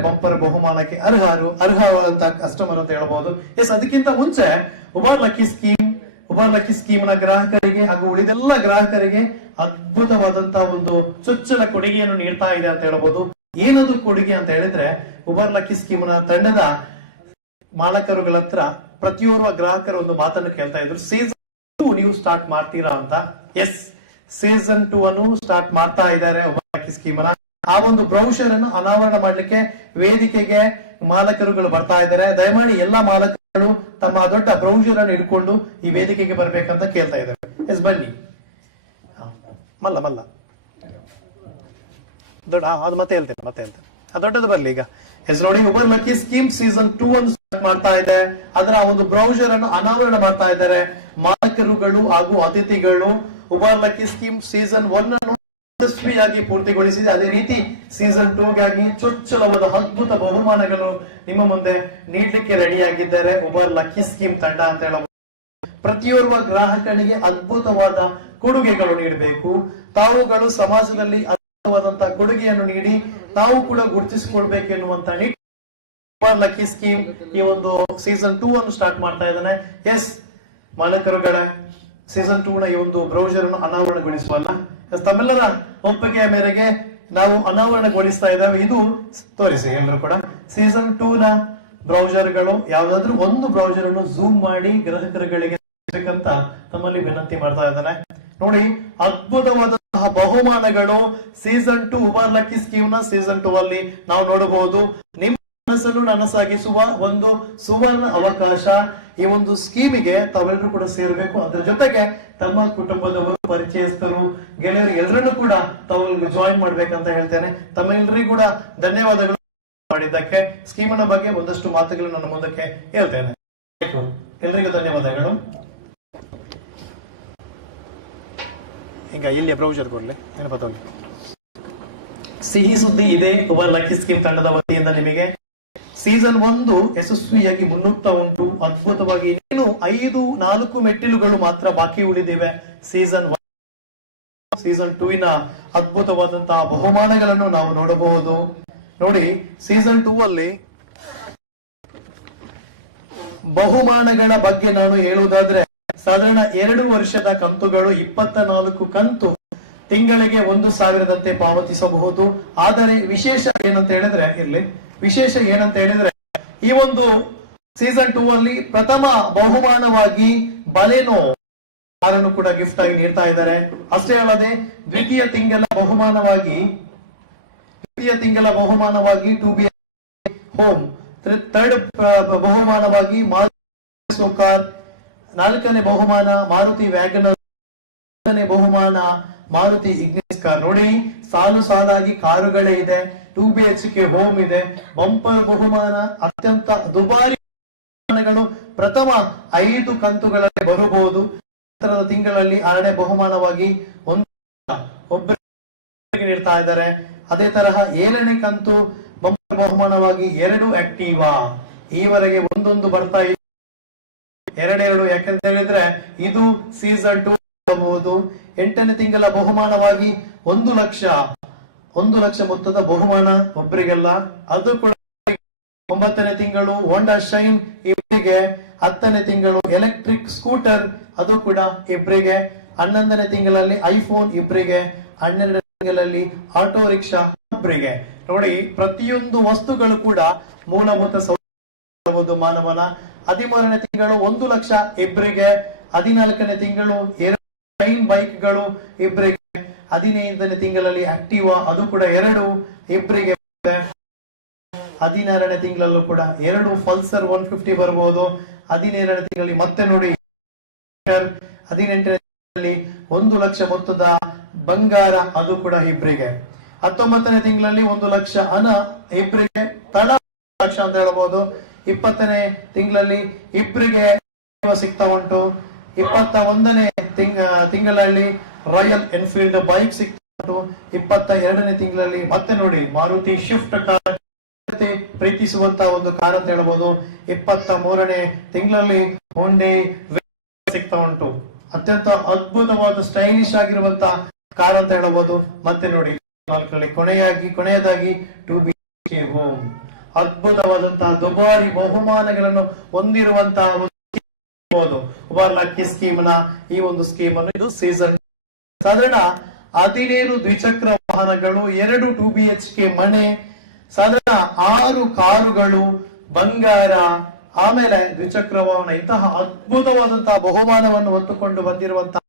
ಬಂಪರ್ ಬಹುಮಾನಕ್ಕೆ ಅರ್ಹವಾದಂತ ಕಸ್ಟಮರ್ ಅಂತ ಹೇಳ್ಬಹುದು. ಎಸ್, ಅದಕ್ಕಿಂತ ಮುಂಚೆ ಉಬಾರ್ ಲಕ್ಕಿ ಸ್ಕೀಮ್ ನ ಗ್ರಾಹಕರಿಗೆ ಹಾಗೂ ಉಳಿದೆಲ್ಲ ಗ್ರಾಹಕರಿಗೆ ಅದ್ಭುತವಾದಂತಹ ಒಂದು ಚೊಚ್ಚಲ ಕೊಡುಗೆಯನ್ನು ನೀಡ್ತಾ ಇದೆ ಅಂತ ಹೇಳ್ಬಹುದು. ಏನದು ಕೊಡುಗೆ ಅಂತ ಹೇಳಿದ್ರೆ, ಉಬಾರ್ ಲಕ್ಕಿ ಸ್ಕೀಮ್ ನ ತಂಡದ ಮಾಲಕರುಗಳ ಹತ್ರ ಪ್ರತಿಯೋರ್ವ ಗ್ರಾಹಕರು ಒಂದು ಮಾತನ್ನು ಕೇಳ್ತಾ ಇದ್ರು, ಸೀಸನ್ 2 ನೀವು ಸ್ಟಾರ್ಟ್ ಮಾಡ್ತೀರಾ ಅಂತ. ಎಸ್, ಸೀಸನ್ 2 ಅನ್ನು ಸ್ಟಾರ್ಟ್ ಮಾಡ್ತಾ ಇದ್ದಾರೆ ಉಬಾರ್ ಲಕ್ಕಿ ಸ್ಕೀಮ್ ನ. ಆ ಒಂದು ಬ್ರೌಷರ್ ಅನ್ನು ಅನಾವರಣ ಮಾಡ್ಲಿಕ್ಕೆ ವೇದಿಕೆಗೆ ಮಾಲಕರುಗಳು ಬರ್ತಾ ಇದ್ದಾರೆ. ದಯಮಾಡಿ ಎಲ್ಲಾ ಮಾಲಕರು ತಮ್ಮ ದೊಡ್ಡ ಬ್ರೌಷರ್ ಅನ್ನು ಇಟ್ಕೊಂಡು ಈ ವೇದಿಕೆಗೆ ಬರ್ಬೇಕಂತ ಕೇಳ್ತಾ ಇದ್ದಾರೆ. ಎಸ್, ಬನ್ನಿ. ಮಲ್ಲ ದೊಡ್ಡ ಅದು ಮತ್ತೆ ಹೇಳ್ತೇನೆ ದೊಡ್ಡದು ಬರ್ಲಿ ಈಗ. ಎಸ್, ನೋಡಿ, ಉಬಾರ್ ಲಕ್ಕಿ ಸ್ಕೀಮ್ ಸೀಸನ್ 2 ಅನ್ನು ಸ್ಟಾರ್ಟ್ ಮಾಡ್ತಾ ಇದೆ. ಅದರ ಒಂದು ಬ್ರೌಷರ್ ಅನ್ನು ಅನಾವರಣ ಮಾಡ್ತಾ ಇದ್ದಾರೆ ಮಾಲಕರುಗಳು ಹಾಗೂ ಅತಿಥಿಗಳು. ಉಬಾರ್ ಲಕ್ಕಿ ಸ್ಕೀಮ್ ಸೀಸನ್ 1 ಅನ್ನು ಯಶಸ್ವಿಯಾಗಿ ಪೂರ್ತಿಗೊಳಿಸಿದೆ. ಅದೇ ರೀತಿ ಸೀಸನ್ 2 ಗಾಗಿ ಚೊಚ್ಚಲವಾದ ಅದ್ಭುತ ಬಹುಮಾನಗಳು ನಿಮ್ಮ ಮುಂದೆ ನೀಡಲಿಕ್ಕೆ ರೆಡಿಯಾಗಿದ್ದಾರೆ ಉಬಾರ್ ಲಕ್ಕಿ ಸ್ಕೀಮ್ ತಂಡ ಅಂತ ಹೇಳಬಹುದು. ಪ್ರತಿಯೋರ್ವ ಗ್ರಾಹಕನಿಗೆ ಅದ್ಭುತವಾದ ಕೊಡುಗೆಗಳು ನೀಡಬೇಕು. ತಾವುಗಳು ಸಮಾಜದಲ್ಲಿ ಅದ್ಭುತವಾದಂತಹ ಕೊಡುಗೆಯನ್ನು ನೀಡಿ ತಾವು ಕೂಡ ಗುರುತಿಸಿಕೊಳ್ಬೇಕು ಎನ್ನುವಂತ ಉಬಾರ್ ಲಕ್ಕಿ ಸ್ಕೀಮ್ ಈ ಒಂದು ಸೀಸನ್ 2 ಅನ್ನು ಸ್ಟಾರ್ಟ್ ಮಾಡ್ತಾ ಇದ್ದಾನೆ. ಎಸ್, ಮಾಲಕರುಗಳ ಸೀಸನ್ 2 ನ ಈ ಒಂದು ಬ್ರೌಸರ್ ಅನ್ನು ಅನಾವರಣಗೊಳಿಸುವಲ್ಲ, ತಮ್ಮೆಲ್ಲರ ಒಪ್ಪಿಗೆಯ ಮೇರೆಗೆ ನಾವು ಅನಾವರಣಗೊಳಿಸ್ತಾ ಇದ್ದೇವೆ. ಇದು ತೋರಿಸಿ ಎಲ್ಲರೂ ಕೂಡ. ಸೀಸನ್ 2 ನ ಬ್ರೌಸರ್ಗಳು ಯಾವ್ದಾದ್ರು ಒಂದು ಬ್ರೌಸರ್ ಅನ್ನು ಝೂಮ್ ಮಾಡಿ ಗ್ರಾಹಕರುಗಳಿಗೆ ಅಂತ ತಮ್ಮಲ್ಲಿ ವಿನಂತಿ ಮಾಡ್ತಾ ಇದ್ದಾನೆ. ನೋಡಿ, ಅದ್ಭುತವಾದಂತಹ ಬಹುಮಾನಗಳು ಸೀಸನ್ 2 ಉಬಾರ್ ಲಕ್ಕಿ ಸ್ಕೀಮ್ ನ ಸೀಸನ್ 2 ಅಲ್ಲಿ ನಾವು ನೋಡಬಹುದು. ನಿಮ್ಮ ಮನಸ್ಸನ್ನು ನನಸಾಗಿಸುವ ಒಂದು ಸುವರ್ಣ ಅವಕಾಶ. ಈ ಒಂದು ಸ್ಕೀಮಿಗೆ ತಾವೆಲ್ಲರೂ ಕೂಡ ಸೇರಬೇಕು. ಅದರ ಜೊತೆಗೆ ತಮ್ಮ ಕುಟುಂಬದವರು, ಪರಿಚಯಸ್ಥರು, ಗೆಳೆಯರು ಎಲ್ಲರನ್ನೂ ಕೂಡ ತಾವು ಜಾಯಿನ್ ಮಾಡ್ಬೇಕಂತ ಹೇಳ್ತೇನೆ. ತಮ್ಮೆಲ್ಲರಿಗೂ ಕೂಡ ಧನ್ಯವಾದಗಳು ಮಾಡಿದ್ದಕ್ಕೆ. ಸ್ಕೀಮಿನ ಬಗ್ಗೆ ಒಂದಷ್ಟು ಮಾತುಗಳು ನನ್ನ ಮುಂದಕ್ಕೆ ಹೇಳ್ತೇನೆ. ಎಲ್ರಿಗೂ ಧನ್ಯವಾದಗಳು. ಈಗ ಇಲ್ಲಿಯ ಬ್ರೌಸರ್ ಕೊಡ್ಲಿ ಏನಪ್ಪ. ಸಿಹಿ ಸುದ್ದಿ ಇದೆ ಉಬಾರ್ ಲಕ್ಕಿ ಸ್ಕೀಮ್ ತಂಡದ ವತಿಯಿಂದ ನಿಮಗೆ. ಸೀಸನ್ 1 ಯಶಸ್ವಿಯಾಗಿ ಮುನ್ನುಗ್ತಾ ಉಂಟು. ಅದ್ಭುತವಾಗಿ ಇನ್ನು 4 ಮೆಟ್ಟಿಲುಗಳು ಮಾತ್ರ ಬಾಕಿ ಉಳಿದಿವೆ. ಸೀಸನ್ 2 ನ ಅದ್ಭುತವಾದಂತಹ ಬಹುಮಾನಗಳನ್ನು ನಾವು ನೋಡಬಹುದು. ನೋಡಿ, ಸೀಸನ್ 2 ಅಲ್ಲಿ ಬಹುಮಾನಗಳ ಬಗ್ಗೆ ನಾನು ಹೇಳುವುದಾದ್ರೆ, ಸಾಧಾರಣ 2 ವರ್ಷದ ಕಂತುಗಳು 24 ಕಂತು ತಿಂಗಳಿಗೆ 1,000ದಂತೆ ಪಾವತಿಸಬಹುದು. ಆದರೆ ವಿಶೇಷ ಏನಂತ ಹೇಳಿದ್ರೆ ಈ ಒಂದು ಸೀಸನ್ 2 ಅಲ್ಲಿ ಪ್ರಥಮ ಬಹುಮಾನವಾಗಿ ಬಲೆನೋ ಕಾರನ್ನು ಕೂಡ ಗಿಫ್ಟ್ ಆಗಿ ನೀಡ್ತಾ ಇದ್ದಾರೆ. ಅಷ್ಟೇ ಅಲ್ಲದೆ ದ್ವಿತೀಯ ತಿಂಗಳ ಬಹುಮಾನವಾಗಿ 2 BHK ಹೋಮ್, ಥರ್ಡ್ ಬಹುಮಾನವಾಗಿ ಮಾರುತಿ ಸೋಕಾರ್, 4ನೇ ಬಹುಮಾನ ಮಾರುತಿ ವ್ಯಾಗನರ್, 5ನೇ ಬಹುಮಾನ ಮಾರುತಿ ಇಗ್ನಿಸ್ ಕಾರ್. ನೋಡಿ, ಸಾಲಾಗಿ ಕಾರುಗಳೇ ಇದೆ. 2 BHK ಹೋಮ್ ಇದೆ. ಬಂಪರ್ ಬಹುಮಾನ, ಅತ್ಯಂತ ದುಬಾರಿ ಬಹುಮಾನಗಳು ಪ್ರಥಮ 5 ಕಂತುಗಳಲ್ಲಿ ಬರಬಹುದು. ನಂತರದ ತಿಂಗಳಲ್ಲಿ 6ನೇ ಬಹುಮಾನವಾಗಿ ಒಬ್ಬರಿಗೆ ನೀಡ್ತಾ ಇದ್ದಾರೆ. ಅದೇ ತರಹ 7ನೇ ಕಂತು ಬಂಪರ್ ಬಹುಮಾನವಾಗಿ 2 ಆಕ್ಟಿವಾ. ಈವರೆಗೆ ಒಂದೊಂದು ಬರ್ತಾ ಇದೆ, 2 ಯಾಕಂತ ಹೇಳಿದ್ರೆ ಇದು ಸೀಸನ್ 2 ಆಗಬಹುದು. 8ನೇ ತಿಂಗಳ ಬಹುಮಾನವಾಗಿ 1 ಲಕ್ಷ ಮೊತ್ತದ ಬಹುಮಾನ ಒಬ್ಬರಿಗೆಲ್ಲ, ಅದು ಕೂಡ. 9ನೇ ತಿಂಗಳು ಹೋಂಡಾ ಶೈನ್ ಇಬ್ಬರಿಗೆ, 10ನೇ ತಿಂಗಳು ಎಲೆಕ್ಟ್ರಿಕ್ ಸ್ಕೂಟರ್ ಅದು ಕೂಡ ಇಬ್ಬರಿಗೆ, 11ನೇ ತಿಂಗಳಲ್ಲಿ ಐಫೋನ್ ಇಬ್ಬರಿಗೆ, 12ನೇ ತಿಂಗಳಲ್ಲಿ ಆಟೋ ರಿಕ್ಷಾ ಒಬ್ಬರಿಗೆ. ನೋಡಿ, ಪ್ರತಿಯೊಂದು ವಸ್ತುಗಳು ಕೂಡ ಮೂಲಭೂತ ಸೌಲಭ್ಯ ಮಾನವನ. 13ನೇ ತಿಂಗಳು 1 ಲಕ್ಷ ಇಬ್ಬರಿಗೆ, 14ನೇ ತಿಂಗಳು 2 ಬೈಕ್ಗಳು ಇಬ್ಬರಿಗೆ, 15ನೇ ತಿಂಗಳಲ್ಲಿ ಆಕ್ಟಿವಾ ಅದು ಕೂಡ 2 ಇಬ್ಬರಿಗೆ, 16ನೇ ತಿಂಗಳಲ್ಲೂ ಕೂಡ 2 ಪಲ್ಸರ್ 150 ಬರಬಹುದು. 17ನೇ ತಿಂಗಳಲ್ಲಿ ಮತ್ತೆ ನೋಡಿ 18ನೇ ತಿಂಗಳಲ್ಲಿ 1 ಲಕ್ಷ ಮೊತ್ತದ ಬಂಗಾರ ಅದು ಕೂಡ ಇಬ್ಬರಿಗೆ. 19ನೇ ತಿಂಗಳಲ್ಲಿ 1 ಲಕ್ಷ ಹಣ ಇಬ್ಬರಿಗೆ, ತಳ ಲಕ್ಷ ಅಂತ ಹೇಳಬಹುದು. 20ನೇ ತಿಂಗಳಲ್ಲಿ ಇಬ್ಬರಿಗೆ ಸಿಗ್ತಾ ಉಂಟು. 21ನೇ ತಿಂಗಳಲ್ಲಿ ರಾಯಲ್ ಎನ್ಫೀಲ್ಡ್ ಬೈಕ್ ಸಿಗ್ತಾ ಉಂಟು. 22ನೇ ತಿಂಗಳಲ್ಲಿ ಮತ್ತೆ ನೋಡಿ ಮಾರುತಿ ಶಿಫ್ಟ್ ಕಾರ್. ಅತ್ಯಂತ ಪ್ರೀತಿಸುವಂತಹ ಒಂದು ಕಾರ್ ಅಂತ ಹೇಳ್ಬೋದು. 23ನೇ ತಿಂಗಳಲ್ಲಿ ಹೋಂಡೈ ಸಿಗ್ತಾ ಉಂಟು. ಅತ್ಯಂತ ಅದ್ಭುತವಾದ ಸ್ಟೈಲಿಶ್ ಆಗಿರುವಂತ ಕಾರ್ ಅಂತ ಹೇಳಬಹುದು. ಮತ್ತೆ ನೋಡಿ 4ರಲ್ಲಿ ಕೊನೆಯದಾಗಿ 2 BHK ಹೋಮ್, ಅದ್ಭುತವಾದಂತಹ ದುಬಾರಿ ಬಹುಮಾನಗಳನ್ನು ಹೊಂದಿರುವಂತಹ ಉಬರ್ ಲಕ್ಕಿ ಸ್ಕೀಮ್ ನ ಈ ಒಂದು ಸ್ಕೀಮ್ ಅನ್ನು ಇದು ಸೀಸನ್ ಸಾಧಾರಣ 17 ದ್ವಿಚಕ್ರ ವಾಹನಗಳು, 2 2 BHK ಮನೆ, ಸಾಧಾರಣ 6 ಕಾರುಗಳು, ಬಂಗಾರ, ಆಮೇಲೆ ದ್ವಿಚಕ್ರ ವಾಹನ, ಇಂತಹ ಅದ್ಭುತವಾದಂತಹ ಬಹುಮಾನವನ್ನು ಹೊತ್ತುಕೊಂಡು ಬಂದಿರುವಂತಹ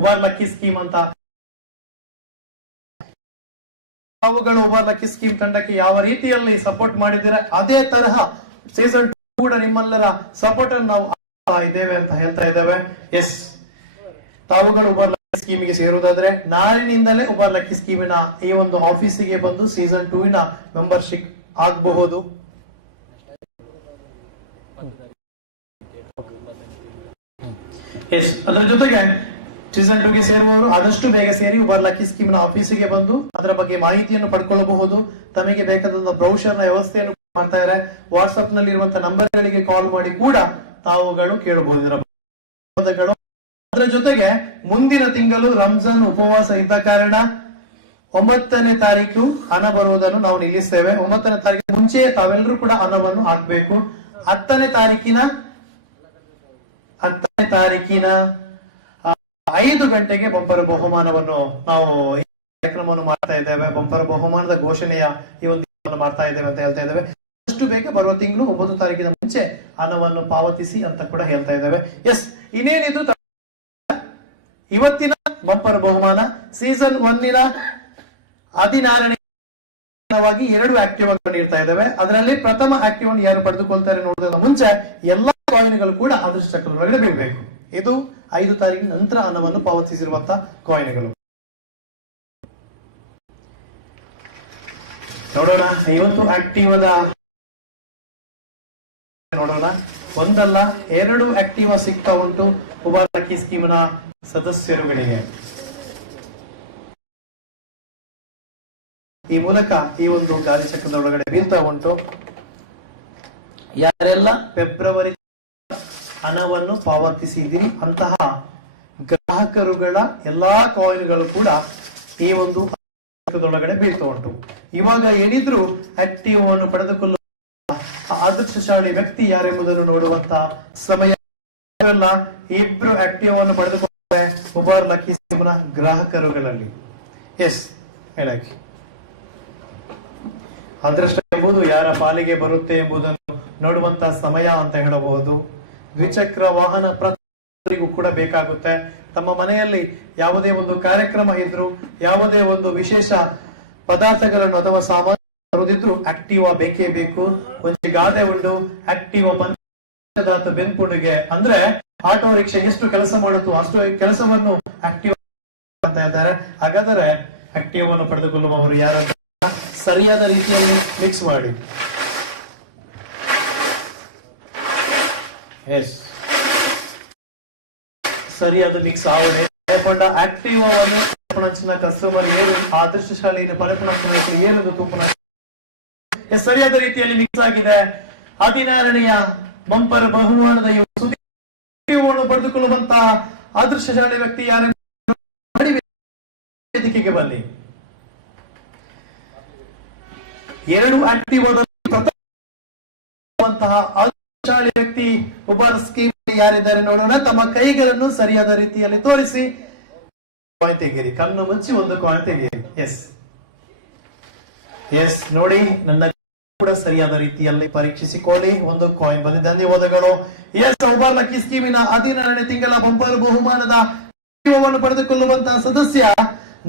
ಉಬರ್ ಲಕ್ಕಿ ಸ್ಕೀಮ್ ಅಂತ. ತಾವುಗಳು ಉಬರ್ ಲಕ್ಕಿ ಸ್ಕೀಮ್ ತಂಡಕ್ಕೆ ಯಾವ ರೀತಿಯಲ್ಲಿ ಸಪೋರ್ಟ್ ಮಾಡಿದ್ದೀರಾ ಅದೇ ತರಹ ಸೀಸನ್ 2 ಕೂಡ ನಿಮ್ಮೆಲ್ಲರ ಸಪೋರ್ಟ್ ಅನ್ನು ನಾವು ಇದ್ದೇವೆ ಅಂತ ಹೇಳ್ತಾ ಇದ್ದೇವೆ. ಎಸ್, ತಾವುಗಳು ಉಬರ್ ಲಕ್ಕಿ ಸ್ಕೀಮಿಗೆ ಸೇರುವುದಾದ್ರೆ ನಾಳಿನಿಂದಲೇ ಉಬರ್ ಲಕ್ಕಿ ಸ್ಕೀಮಿನ ಈ ಒಂದು ಆಫೀಸಿಗೆ ಬಂದು ಸೀಸನ್ 2 ನ ಮೆಂಬರ್ಶಿಪ್ ಆಗಬಹುದು. ಎಸ್, ಅದರ ಜೊತೆಗೆ ಸೀಸನ್ 2 ಗೆ ಸೇರುವವರು ಆದಷ್ಟು ಬೇಗ ಸೇರಿ ಉಬರ್ ಲಕ್ಕಿ ಸ್ಕೀಮ್ ನ ಆಫೀಸಿಗೆ ಬಂದು ಅದರ ಬಗ್ಗೆ ಮಾಹಿತಿಯನ್ನು ಪಡ್ಕೊಳ್ಳಬಹುದು. ತಮಗೆ ಬೇಕಾದ ಬ್ರೌಷರ್ ನ ವ್ಯವಸ್ಥೆಯನ್ನು ಮಾಡ್ತಾ ಇದ್ದಾರೆ. ವಾಟ್ಸ್ಆಪ್ ನಲ್ಲಿ ಇರುವಂತಹ ನಂಬರ್ ಗಳಿಗೆ ಕಾಲ್ ಮಾಡಿ ಕೂಡ ತಾವುಗಳು ಕೇಳಬಹುದು. ಅದರ ಜೊತೆಗೆ ಮುಂದಿನ ತಿಂಗಳು ರಂಜಾನ್ ಉಪವಾಸ ಇದ್ದ ಕಾರಣ 9ನೇ ತಾರೀಕು ಹಣ ಬರುವುದನ್ನು ನಾವು ನಿಲ್ಲಿಸ್ತೇವೆ. 9ನೇ ತಾರೀಕು ಮುಂಚೆ ತಾವೆಲ್ಲರೂ ಕೂಡ ಹಣವನ್ನು ಹಾಕಬೇಕು. 10ನೇ ತಾರೀಕಿನ 5 ಗಂಟೆಗೆ ಬಂಪರ್ ಬಹುಮಾನವನ್ನು ನಾವು ಕಾರ್ಯಕ್ರಮವನ್ನು ಮಾಡ್ತಾ ಇದ್ದೇವೆ. ಬಂಪರ್ ಬಹುಮಾನದ ಘೋಷಣೆಯ ಈ ಒಂದು ಮಾಡ್ತಾ ಇದ್ದೇವೆ ಅಂತ ಹೇಳ್ತಾ ಇದ್ದೇವೆ. ಅಷ್ಟು ಬೇಗ ಬರುವ ತಿಂಗಳು 9 ತಾರೀಕಿನ ಮುಂಚೆ ಹಣವನ್ನು ಪಾವತಿಸಿ ಅಂತ ಕೂಡ ಹೇಳ್ತಾ ಇದ್ದೇವೆ. ಎಸ್, ಇನ್ನೇನಿದು ಇವತ್ತಿನ ಬಂಪರ್ ಬಹುಮಾನ ಸೀಸನ್ 1ನ 16ನೇ 2 ಆಕ್ಟಿವ್ ಅನ್ನು ನೀಡ್ತಾ ಇದ್ದೇವೆ. ಅದರಲ್ಲಿ ಪ್ರಥಮ ಆಕ್ಟಿವ್ ಅನ್ನು ಯಾರು ಪಡೆದುಕೊಳ್ತಾರೆ ನೋಡೋದನ್ನ ಮುಂಚೆ ಎಲ್ಲಾ ಕಾಯಿನ್ಗಳು ಕೂಡ ಅದೃಷ್ಟ ಚಕ್ರದೊಳಗಡೆ ಬೀಳಬೇಕು. ಇದು 5 ತಾರೀಕಿನ ನಂತರ ಹಣವನ್ನು ಪಾವತಿಸಿರುವಂತಹ ಕಾಯಿನ್ಗಳು. ನೋಡೋಣ ಇವತ್ತು ಆಕ್ಟಿವ್ ನೋಡೋಣ. ಒಂದಲ್ಲ 2 ಆಕ್ಟಿವ್ ಸಿಗ್ತಾ ಉಂಟು ಉಬರ್ ಲಕ್ಕಿ ಸ್ಕೀಮ್ ನ ಸದಸ್ಯರುಗಳಿಗೆ. ಈ ಮೂಲಕ ಈ ಒಂದು ಗಾಲಿ ಚಕ್ರದ ಒಳಗಡೆ ಬೀಳ್ತಾ ಉಂಟು. ಯಾರೆಲ್ಲ ಫೆಬ್ರವರಿ ಹಣವನ್ನು ಪಾವತಿಸಿದಿರಿ ಅಂತಹ ಗ್ರಾಹಕರುಗಳ ಎಲ್ಲಾ ಕಾಯಿನ್ಗಳು ಕೂಡ ಈ ಒಂದು ಒಳಗಡೆ ಬೀಳ್ತಾ ಉಂಟು. ಇವಾಗ ಏನಿದ್ರು ಆಕ್ಟಿವ್ ಅನ್ನು ಪಡೆದುಕೊಳ್ಳುವ ಅದೃಷ್ಟಶಾಲಿ ವ್ಯಕ್ತಿ ಯಾರೆಂಬುದನ್ನು ನೋಡುವಂತ ಸಮಯ. ಇಬ್ರು ಆಕ್ಟಿವ್ ಅನ್ನು ಪಡೆದುಕೊಳ್ಳುತ್ತಾರೆ ಉಬರ್ ಲಕ್ಕಿ ಸ್ಕೀಮ್ ನ ಗ್ರಾಹಕರುಗಳಲ್ಲಿ. ಎಸ್, ಹೇಳಕ್ಕೆ ಅದೃಷ್ಟ ಎಂಬುದು ಯಾರ ಪಾಲಿಗೆ ಬರುತ್ತೆ ಎಂಬುದನ್ನು ನೋಡುವಂತ ಸಮಯ ಅಂತ ಹೇಳಬಹುದು. ದ್ವಿಚಕ್ರ ವಾಹನ ಪ್ರತಿಯೊಬ್ಬರಿಗೂ ಕೂಡ ಬೇಕಾಗುತ್ತೆ. ತಮ್ಮ ಮನೆಯಲ್ಲಿ ಯಾವುದೇ ಒಂದು ಕಾರ್ಯಕ್ರಮ ಇದ್ರು, ಯಾವುದೇ ಒಂದು ವಿಶೇಷ ಪದಾರ್ಥಗಳನ್ನು ಅಥವಾ ಸಾಮಾನು ತರುವುದಿದ್ರು ಆಕ್ಟಿವಾ ಬೇಕೇ ಬೇಕು. ಒಂದು ಗಾದೆ ಉಂಟು, ಆಕ್ಟಿವಾ ಪಂಚದಾತ ಬೆನ್ಪುಣಿಗೆ. ಅಂದ್ರೆ ಆಟೋ ರಿಕ್ಷಾ ಎಷ್ಟು ಕೆಲಸ ಮಾಡುತ್ತೋ ಅಷ್ಟು ಕೆಲಸವನ್ನು ಆಕ್ಟಿವಾ ಅಂತ ಹೇಳ್ತಾರೆ. ಹಾಗಾದರೆ ಆಕ್ಟಿವಾವನ್ನು ಪಡೆದುಕೊಳ್ಳುವವರು ಯಾರಂತ ಸರಿಯಾದ ರೀತಿಯಲ್ಲಿ ಮಿಕ್ಸ್ ಮಾಡಿ. ಎಸ್, ಸರಿಯಾದ ಮಿಕ್ಸ್ ಆವಡೆ ಆಕ್ಟಿವಾವನ್ನು ಪಣಚಿನ ಕಸ್ಟಮರ್ ಏನು ಅದೃಷ್ಟಶಾಲಿ ಪಣಪಣ ಏನದು ತೂಪನ ಸರಿಯಾದ ರೀತಿಯಲ್ಲಿ ಮಿಕ್ಸ್ ಆಗಿದೆ. 16ನೇಯ ಬಂಪರ್ ಬಹುಮಾನದ ಸುದ್ದಿಯನ್ನು ಪಡೆದುಕೊಳ್ಳುವಂತಹ ಅದೃಷ್ಟಶಾಲಿ ವ್ಯಕ್ತಿ ಯಾರೆಂದು ವೇದಿಕೆಗೆ ಬನ್ನಿ. 2 ಆಕ್ಟಿವ್ ಅದೃಷ್ಟಶಾಲಿ ವ್ಯಕ್ತಿ ಉಬರ್ ಸ್ಕೀಮ್ ಯಾರಿದ್ದಾರೆ ನೋಡೋಣ. ತಮ್ಮ ಕೈಗಳನ್ನು ಸರಿಯಾದ ರೀತಿಯಲ್ಲಿ ತೋರಿಸಿ ಕಾಯಿನ್ ತೆಗೀರಿ. ಕಣ್ಣು ಮುಚ್ಚಿ ಒಂದು ಕಾಯಿನ್ ತೆಗೀರಿ. ಎಸ್ ಎಸ್, ನೋಡಿ ನನ್ನ ಕೂಡ ಸರಿಯಾದ ರೀತಿಯಲ್ಲಿ ಪರೀಕ್ಷಿಸಿಕೊಳ್ಳಿ. ಒಂದು ಕಾಯಿನ್ ಬಂದಿದೆ. ಧನ್ಯವಾದಗಳು. ಎಸ್, ಉಬರ್ ಲಕ್ಕಿ ಸ್ಕೀಮಿನ 16ನೇ ತಿಂಗಳ ಬಂಪರ್ ಬಹುಮಾನದ ಪಡೆದುಕೊಳ್ಳುವಂತಹ ಸದಸ್ಯ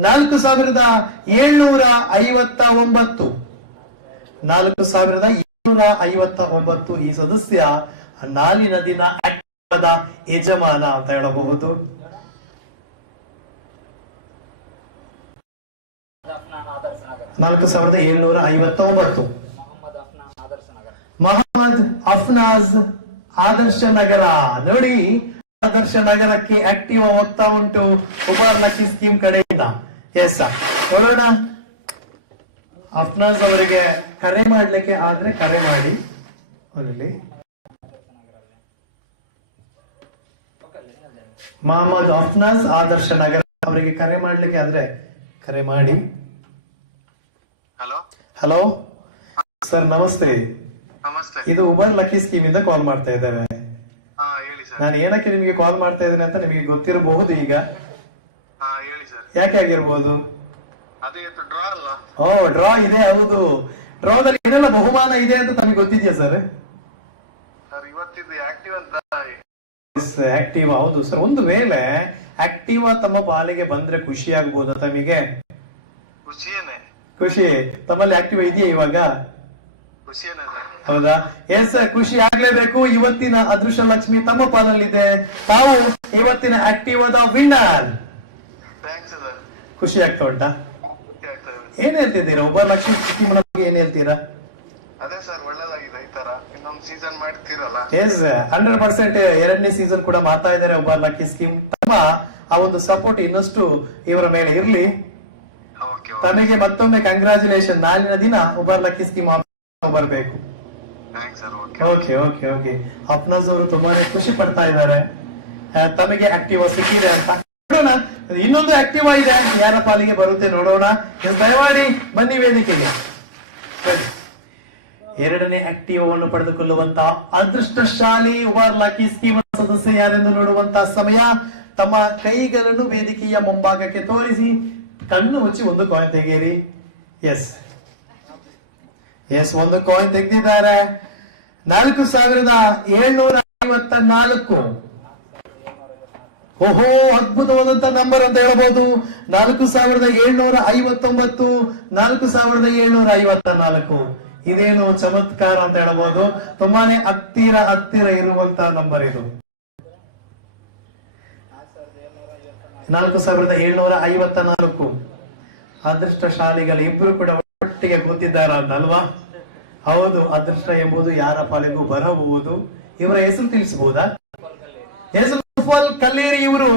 4759. 4759 ಈ ಸದಸ್ಯ ನಾಳಿನ ದಿನ ಆಕ್ಟಿವದ ಯಜಮಾನ ಅಂತ ಹೇಳಬಹುದು. ಮೊಹಮ್ಮದ್ ಅಫ್ನಾಜ್ ಆದರ್ಶ ನಗರ. ನೋಡಿ, ಆದರ್ಶ ನಗರಕ್ಕೆ ಆಕ್ಟಿವ್ ಹೋಗ್ತಾ ಉಂಟು ಉಬರ್ ಲಕ್ಕಿ ಸ್ಕೀಮ್ ಕಡೆಯಿಂದ. ಎಸ್, ನೋಡೋಣ ಅಫ್ನಾಜ್ ಅವರಿಗೆ ಕರೆ ಮಾಡ್ಲಿಕ್ಕೆ ಆದ್ರೆ ಕರೆ ಮಾಡಿ. ಅಲ್ಲಿ ಮೊಹಮ್ಮದ್ ಅಫ್ನಾಜ್ ಆದರ್ಶ ನಗರ ಅವರಿಗೆ ಕರೆ ಮಾಡ್ಲಿಕ್ಕೆ ಆದ್ರೆ ಕರೆ ಮಾಡಿ. ಹಲೋ ಹಲೋ ಸರ್, ನಮಸ್ತೆ. ನಮಸ್ತೆ. ಇದು ಉಬರ್ ಲಕ್ಕಿ ಸ್ಕೀಮ್ ಇಂದ ಕಾಲ್ ಮಾಡ್ತಾ ಇದ್ದೇವೆ. ಹೇಳಿ ಸರ್. ನಾನು ಏನಕ್ಕೆ ನಿಮಗೆ ಕಾಲ್ ಮಾಡ್ತಾ ಇದ್ದೇನೆ ಅಂತ ನಿಮಗೆ ಗೊತ್ತಿರಬಹುದು ಈಗ. ಹೇಳಿ ಸರ್. ಯಾಕೆ ಆಗಿರ್ಬೋದು? ಅದೇ ಡ್ರಾ ಅಲ್ಲ? ಓ, ಡ್ರಾ ಇದೆ. ಹೌದು, ಡ್ರಾದಲ್ಲಿ ಏನೆಲ್ಲ ಬಹುಮಾನ ಇದೆ ಅಂತ ತಮಗೆ ಗೊತ್ತಿದೆಯಾ ಸರ್? ಸರ್ ಇವತ್ತಿದ್ದು ಆಕ್ಟಿವ್ ಅಂತ. ಆಕ್ಟಿವ್, ಹೌದು ಸರ್. ಒಂದು ವೇಳೆ ಆಕ್ಟಿವ್ ತಮ್ಮ ಪಾಲಿಗೆ ಬಂದ್ರೆ ಖುಷಿ ಆಗ್ಬೋದಾ ತಮಗೆ? ಖುಷಿಯೇನೆ. ಖುಷಿ ತಮ್ಮಲ್ಲಿ ಆಕ್ಟಿವ್ ಇದೆಯಾ ಇವಾಗ? ಖುಷಿಯೇನೆ ಸರ್. ಹೌದಾ? ಎಸ್, ಖುಷಿ ಆಗ್ಲೇಬೇಕು. ಇವತ್ತಿನ ಅದೃಷ್ಟ ಲಕ್ಷ್ಮಿ ತಮ್ಮ ಪಾಲಲ್ಲಿದೆ. ತಾವು ಇವತ್ತಿನ active the winner. Thanks sir. ಖುಷಿ ಆಗ್ತಾ ಉಂಟಾ? ಖುಷಿ ಆಗ್ತದೆ. ಏನ್ ಹೇಳ್ತಿದ್ದೀರಾ ಉಬರ್ ಲಕ್ಷ್ಮಿ ಸ್ಕೀಮ್ ಬಗ್ಗೆ? ಏನ್ ಹೇಳ್ತೀರಾ? ಅದೇ ಸರ್, ಒಳ್ಳೇದಾಗಿದೆ ಈ ತರ ಇನ್ನೊಂದು ಸೀಸನ್ ಮಾಡ್ತೀರಲ್ಲ. ಎಸ್, 100% ಎರಡನೇ ಸೀಸನ್ ಕೂಡ ಮಾಡ್ತಾ ಇದ್ದಾರೆ ಉಬರ್ ಲಕ್ಕಿ ಸ್ಕೀಮ್. ತಮ್ಮ ಆ ಒಂದು ಸಪೋರ್ಟ್ ಇನ್ನಷ್ಟು ಇವರ ಮೇಲೆ ಇರ್ಲಿ. ಓಕೆ. ತಮಗೆ ಮತ್ತೊಮ್ಮೆ ಕಂಗ್ರಾಚುಲೇಷನ್. ನಾಳಿನ ದಿನ ಉಬರ್ ಲಕ್ಕಿ ಸ್ಕೀಮ್ ಬರಬೇಕು. Thanks sir. Okay okay okay. Afnaz ಅವರು ತುಂಬಾನೇ ಖುಷಿ ಪಡ್ತಾ ಇದ್ದಾರೆ ತಮಗೆ ಆಕ್ಟಿವ್ ಸಿಕ್ಕಿದೆ ಅಂತ. ನೋಡೋಣ, ಇನ್ನೊಂದು ಆಕ್ಟಿವ್ ಇದೆ, ಯಾರ ಪಾಲಿಗೆ ಬರುತ್ತೆ ನೋಡೋಣ. ದಯಮಾಡಿ ಬನ್ನಿ ವೇದಿಕೆಗೆ. ಎರಡನೇ ಆಕ್ಟಿವ್ ಅನ್ನು ಪಡೆದುಕೊಳ್ಳುವಂತಹ ಅದೃಷ್ಟಶಾಲಿ ಉಬರ್ ಲಕ್ಕಿ ಸ್ಕೀಮ್ ಸದಸ್ಯ ಯಾರೆಂದು ನೋಡುವಂತಹ ಸಮಯ. ತಮ್ಮ ಕೈಗಳನ್ನು ವೇದಿಕೆಯ ಮುಂಭಾಗಕ್ಕೆ ತೋರಿಸಿ ಕಣ್ಣು ಮುಚ್ಚಿ ಒಂದು ಕಾಯಿನ್ ತೆಗೆಯಿರಿ. ಎಸ್ ಎಸ್, ಒಂದು ಕಾಯಿನ್ ತೆಗೆದಿದ್ದಾರೆ. 4754. ಓಹೋ, ಅದ್ಭುತವಾದಂತ ನಂಬರ್ ಅಂತ ಹೇಳ್ಬೋದು. 4759, 4754. ಇದೇನು ಚಮತ್ಕಾರ ಅಂತ ಹೇಳ್ಬೋದು. ತುಂಬಾನೇ ಹತ್ತಿರ ಇರುವಂತಹ ನಂಬರ್ ಇದು. 4754. ಅದೃಷ್ಟಶಾಲಿಗಳು ಇಬ್ರು ಕೂಡ ಒಟ್ಟಿಗೆ ಕೂತಿದ್ದಾರ ಅಂತಲ್ವಾ? ಹೌದು, ಅದೃಷ್ಟ ಎಂಬುದು ಯಾರ ಪಾಲಿಗೂ ಬರಬಹುದು. ಇವರ ಹೆಸರು ತಿಳಿಸಬಹುದಾ? ಹೆಸರು ನೌಫಾಲ್ ಕಲ್ಲೇರಿ. ಇವರು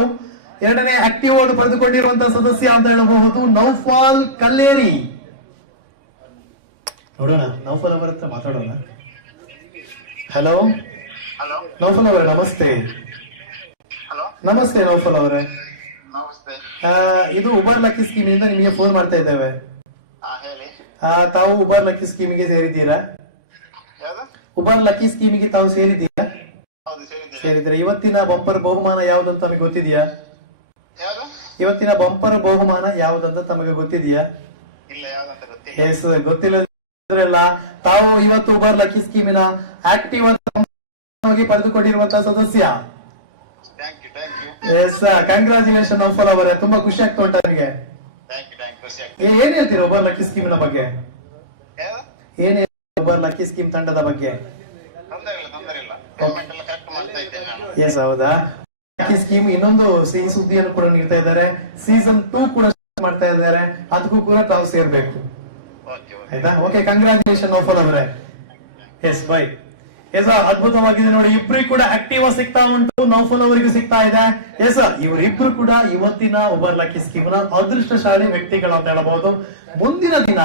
ಎರಡನೇ ಆಕ್ಟಿವ್ ಅನ್ನು ಪಡೆದುಕೊಂಡಿರುವಂತಹ ಸದಸ್ಯ ಅಂತ ಹೇಳಬಹುದು. ನೌಫಾಲ್ ಕಲ್ಲೇರಿ. ನೋಡೋಣ, ನೌಫಲ್ ಅವರ ಹತ್ರ ಮಾತಾಡೋಣ. Hello hello. ನೌಫಲ್ ಅವರೇ, ನಮಸ್ತೆ. ಹಲೋ. ನಮಸ್ತೆ ನೌಫಲ್ ಅವರೇ. ನಮಸ್ತೆ. ಇದು ಉಬರ್ ಲಕ್ಕಿ ಸ್ಕೀಮ್ ಇಂದ ನಿಮಗೆ ಫೋನ್ ಮಾಡ್ತಾ ಇದ್ದೇವೆ. ಹೇಳಿ. ತಾವು ಉಬರ್ ಲಕ್ಕಿ ಸ್ಕೀಮಿಗೆ ಸೇರಿದ್ದೀರಾ? ಯಾವ್ದು? ಉಬರ್ ಲಕ್ಕಿ ಸ್ಕೀಮಿಗೆ ತಾವು ಸೇರಿದ್ದೀರಾ? ಹೌದು, ಸೇರಿದ್ದೇನೆ. ಸೇರಿದ್ರೆ ಇವತ್ತಿನ ಬಂಪರ್ ಬಹುಮಾನ ಯಾವುದಂತ ತಮಗೆ ಗೊತ್ತಿದೆಯಾ? ಯಾವ್ದು? ಇವತ್ತಿನ ಬಂಪರ್ ಬಹುಮಾನ ಯಾವುದಂತ ತಮಗೆ ಗೊತ್ತಿದೆಯಾ? ಇಲ್ಲ, ಯಾವ್ದಂತ ಗೊತ್ತಿಲ್ಲ. ಎಸ್, ಗೊತ್ತಿಲ್ಲ. ತಾವು ಇವತ್ತು ಉಬರ್ ಲಕ್ಕಿ ಸ್ಕೀಮಿನ ಆಕ್ಟಿವ್ ಆಗಿ ಪಡೆದುಕೊಂಡಿರುವಂತಹ ಸದಸ್ಯ. Thank you. Yes, congratulation Noufal ಅವರೇ. ತುಂಬಾ ಖುಷಿ ಆಗ್ತಾ ಉಂಟು ಅವರಿಗೆ. Thank you. ಖುಷಿ ಆಗ್ತದೆ. ಏನ್ ಹೇಳ್ತೀರಾ ಉಬರ್ ಲಕ್ಕಿ ಸ್ಕೀಮಿನ ಬಗ್ಗೆ? ಯಾವ್ದು? ಏನ್ ಹೇಳ್ತೀರಾ ಉಬರ್ ಲಕ್ಕಿ ಸ್ಕೀಮ್ ತಂಡದ ಬಗ್ಗೆ? ತೊಂದರೆ ಇಲ್ಲ. ಪೇಮೆಂಟ್ ಎಲ್ಲ ಕರೆಕ್ಟ್ ಮಾಡ್ತಾ ಇದ್ದೇನೆ ನಾನು. ಎಸ್, ಹೌದಾ? ಲಕ್ಕಿ ಸ್ಕೀಮ್ ಇನ್ನೊಂದು ಸಿಹಿ ಸುದ್ದಿಯನ್ನು ಕೂಡ ನೀಡ್ತಾ ಇದ್ದಾರೆ. ಸೀಸನ್ 2 ಕೂಡ ಮಾಡ್ತಾ ಇದ್ದಾರೆ. ಅದಕ್ಕೂ ಕೂಡ ತಾವು ಸೇರ್ಬೇಕು. ಆಯ್ತಾ? ಓಕೆ, ಕಂಗ್ರಾಚುಲೇಷನ್ ನೌಫಲ್ ಅವರೇ. S, by. ಎಸ್, ಅದ್ಭುತವಾಗಿದೆ ನೋಡಿ. ಇಬ್ರು ಕೂಡ ಆಕ್ಟಿವ್ ಸಿಗ್ತಾ ಉಂಟು. ನೌಫಲ್ ಅವರಿಗೂ ಸಿಗ್ತಾ ಇದೆ. ಎಸ್, ಇವರಿಬ್ರು ಕೂಡ ಇವತ್ತಿನ ಉಬರ್ ಲಕ್ಕಿ ಸ್ಕೀಮ್ ನ ಅದೃಷ್ಟಶಾಲಿ ವ್ಯಕ್ತಿಗಳು ಅಂತ ಹೇಳಬಹುದು. ಮುಂದಿನ ದಿನ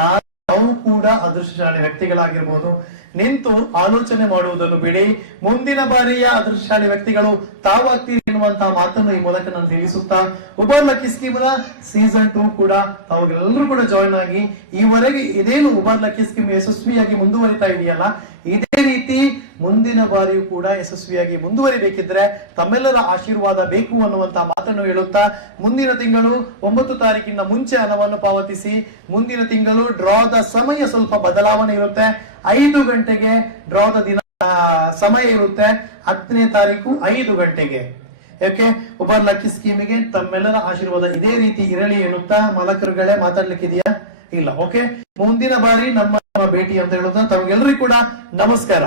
ನಾವು ಕೂಡ ಅದೃಷ್ಟಶಾಲಿ ವ್ಯಕ್ತಿಗಳಾಗಿರ್ಬೋದು. ನಿಂತು ಆಲೋಚನೆ ಮಾಡುವುದನ್ನು ಬಿಡಿ. ಮುಂದಿನ ಬಾರಿಯ ಅದೃಷ್ಟಶಾಲಿ ವ್ಯಕ್ತಿಗಳು ತಾವಾಗ್ತೀರಿ ಎನ್ನುವಂತಹ ಮಾತನ್ನು ಈ ಮೂಲಕ ನಾನು ತಿಳಿಸುತ್ತಾ, ಉಬರ್ ಲಕ್ಕಿ ಸ್ಕೀಮ್ ನ ಸೀಸನ್ 2 ಕೂಡ ತಾವೆಲ್ಲರೂ ಕೂಡ ಜಾಯಿನ್ ಆಗಿ ಈವರೆಗೆ ಇದೇನು ಉಬರ್ ಲಕ್ಕಿ ಸ್ಕೀಮ್ ಯಶಸ್ವಿಯಾಗಿ ಮುಂದುವರಿತಾ ಇದೆಯಲ್ಲ, ಇದೇ ರೀತಿ ಮುಂದಿನ ಬಾರಿಯೂ ಕೂಡ ಯಶಸ್ವಿಯಾಗಿ ಮುಂದುವರಿಬೇಕಿದ್ರೆ ತಮ್ಮೆಲ್ಲರ ಆಶೀರ್ವಾದ ಬೇಕು ಅನ್ನುವಂತಹ ಮಾತನ್ನು ಹೇಳುತ್ತಾ, ಮುಂದಿನ ತಿಂಗಳು 9 ತಾರೀಕಿನ ಮುಂಚೆ ಹಣವನ್ನು ಪಾವತಿಸಿ. ಮುಂದಿನ ತಿಂಗಳು ಡ್ರಾದ ಸಮಯ ಸ್ವಲ್ಪ ಬದಲಾವಣೆ ಇರುತ್ತೆ. 5 ಗಂಟೆಗೆ ಡ್ರಾದ ದಿನ ಸಮಯ ಇರುತ್ತೆ. 10ನೇ ತಾರೀಕು 5 ಗಂಟೆಗೆ. ಯಾಕೆ ಉಬರ್ ಲಕ್ಕಿ ಸ್ಕೀಮಿಗೆ ತಮ್ಮೆಲ್ಲರ ಆಶೀರ್ವಾದ ಇದೇ ರೀತಿ ಇರಲಿ ಎನ್ನುತ್ತಾ, ಮಾಲಕರುಗಳೇ ಮಾತಾಡ್ಲಿಕ್ಕಿದೆಯಾ? ಇಲ್ಲ. ಓಕೆ, ಮುಂದಿನ ಬಾರಿ ನಮ್ಮ ಭೇಟಿ ಅಂತ ಹೇಳುತ್ತಾ ತಮಗೆಲ್ಲರಿಗೂ ಕೂಡ ನಮಸ್ಕಾರ.